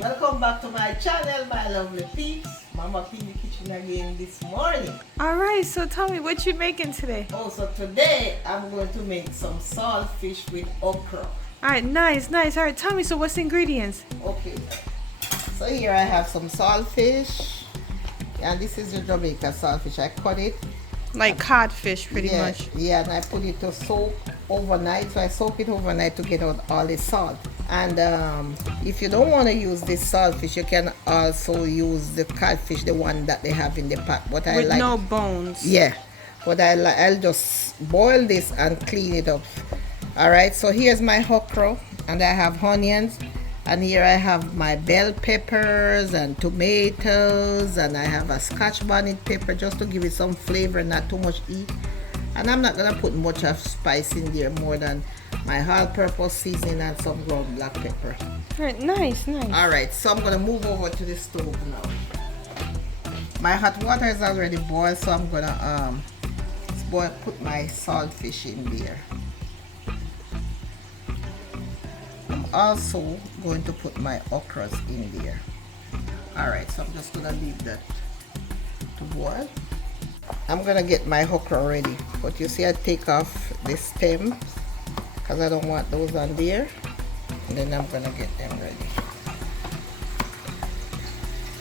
Welcome back to my channel, my lovely peeps. Mama in the kitchen again this morning. Alright, so tell me what you making today. So today I'm going to make some saltfish with okra. Alright, nice. Alright, tell me, so what's the ingredients? Okay, so here I have some saltfish, and this is the Jamaica saltfish. I cut it Like codfish, pretty much. Yeah, and I put it to soak overnight. So I soak it overnight to get out all the salt. And if you don't want to use this saltfish, you can also use the codfish, the one that they have in the pot. But I With like no bones. Yeah, but I'll just boil this and clean it up. All right. So here's my okra, and I have onions. And here I have my bell peppers and tomatoes, and I have a scotch bonnet pepper just to give it some flavor, not too much heat. And I'm not gonna put much of spice in there, more than my all-purpose seasoning and some ground black pepper. Alright, nice. Alright, so I'm gonna move over to the stove now. My hot water is already boiled, so I'm gonna put my saltfish in there. Also going to put my okras in there. Alright, so I'm just gonna leave that to boil. I'm gonna get my okra ready, but you see I take off the stems because I don't want those on there, and then I'm gonna get them ready.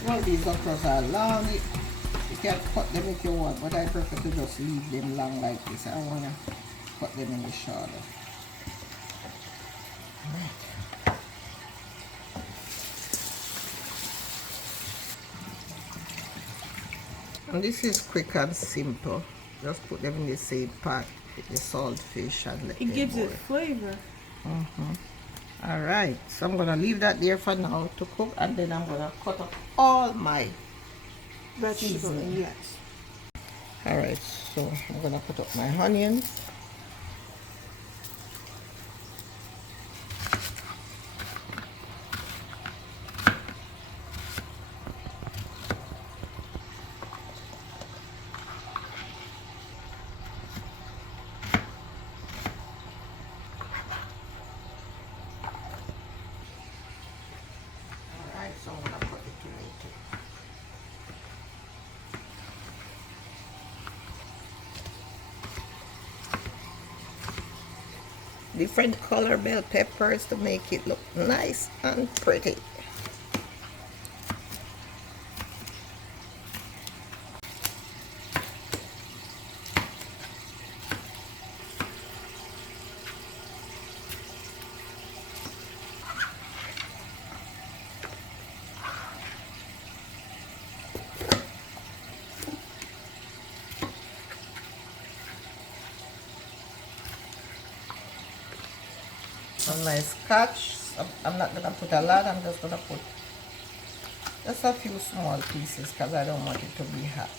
Well, these okras are long. You can cut them if you want, but I prefer to just leave them long like this. I don't want to cut them in the shoulder. Right. And this is quick and simple. Just put them in the same pot with the saltfish and let them gives boil. it flavor. Alright, so I'm gonna leave that there for now to cook, and then I'm gonna cut up all my Vegetables, yes. Alright, so I'm gonna put up my onions. So I'm gonna put the tomato. Different color bell peppers to make it look nice and pretty. On my scotch, I'm not gonna put a lot. I'm just gonna put just a few small pieces because I don't want it to be hot.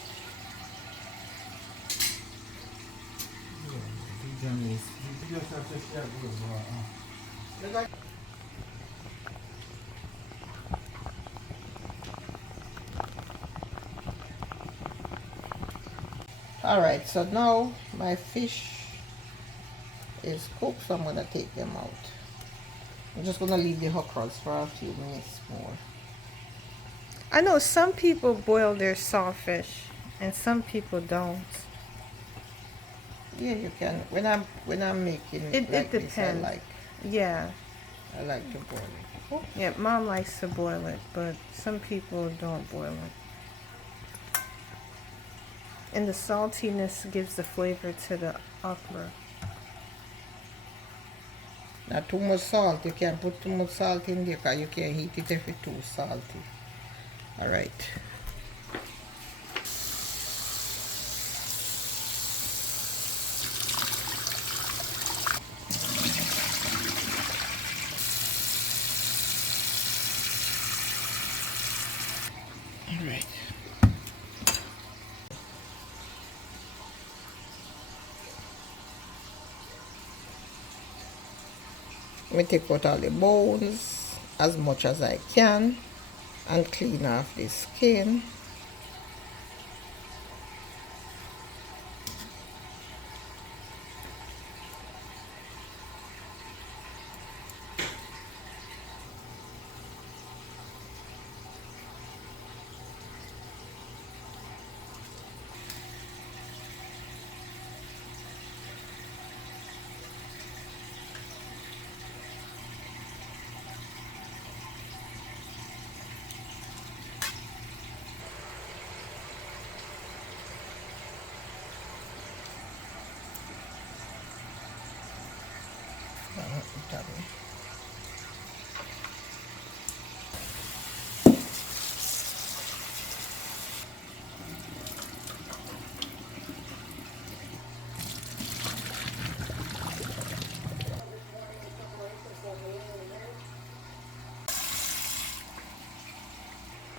Alright, so now my fish is cooked, so I'm gonna take them out. I'm just gonna leave the okras for a few minutes more. I know some people boil their saltfish and some people don't. Yeah, you can. When I'm making it like depends. This, Yeah. I like to boil it. Oh. Yeah, Mom likes to boil it, but some people don't boil it. And the saltiness gives the flavor to the okra. Not too much salt. You can't put too much salt in there because you can't eat it if it's too salty. Alright. Alright. Let me take out all the bones as much as I can and clean off the skin.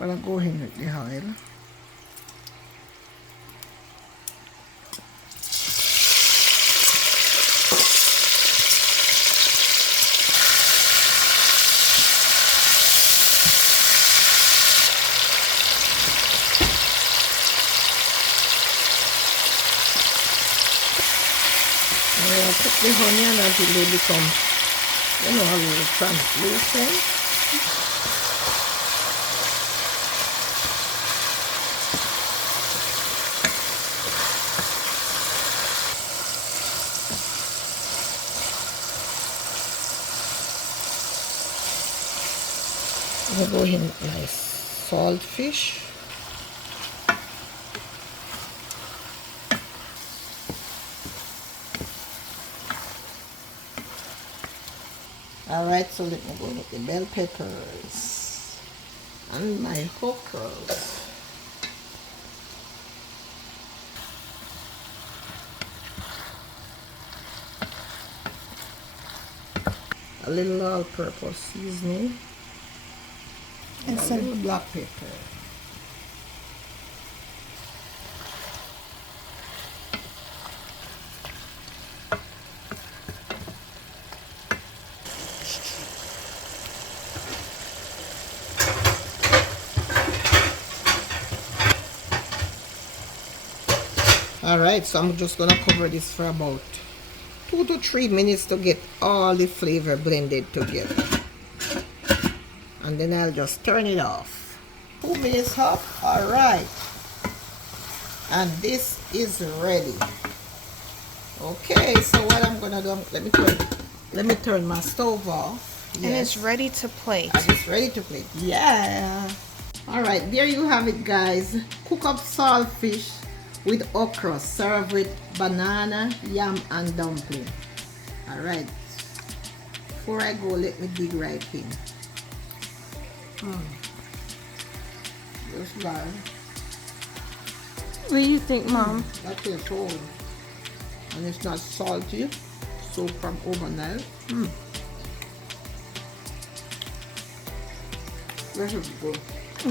Gonna go in with the oil. I'm gonna cook the onion until they become, you know, a little translucent. I'm gonna go in with my saltfish. Alright, so let me go with the bell peppers and my okras. A little all-purpose seasoning. And a some little black pepper. Alright, so I'm just gonna cover this for about 2 to 3 minutes to get all the flavor blended together. And then I'll just turn it off. 2 minutes up. Alright. And this is ready. Okay, so what I'm gonna do, let me turn my stove off. and it's ready to plate. And it's ready to plate. Yeah. Alright, there you have it, guys. Cook up saltfish with okra. Serve with banana, yam, and dumpling. Alright. Before I go, let me dig right in. Just like. What do you think, Mom? That's it all. And it's not salty. So from overnight. This is good.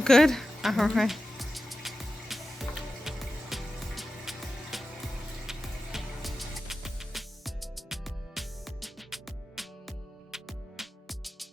Good? Alright.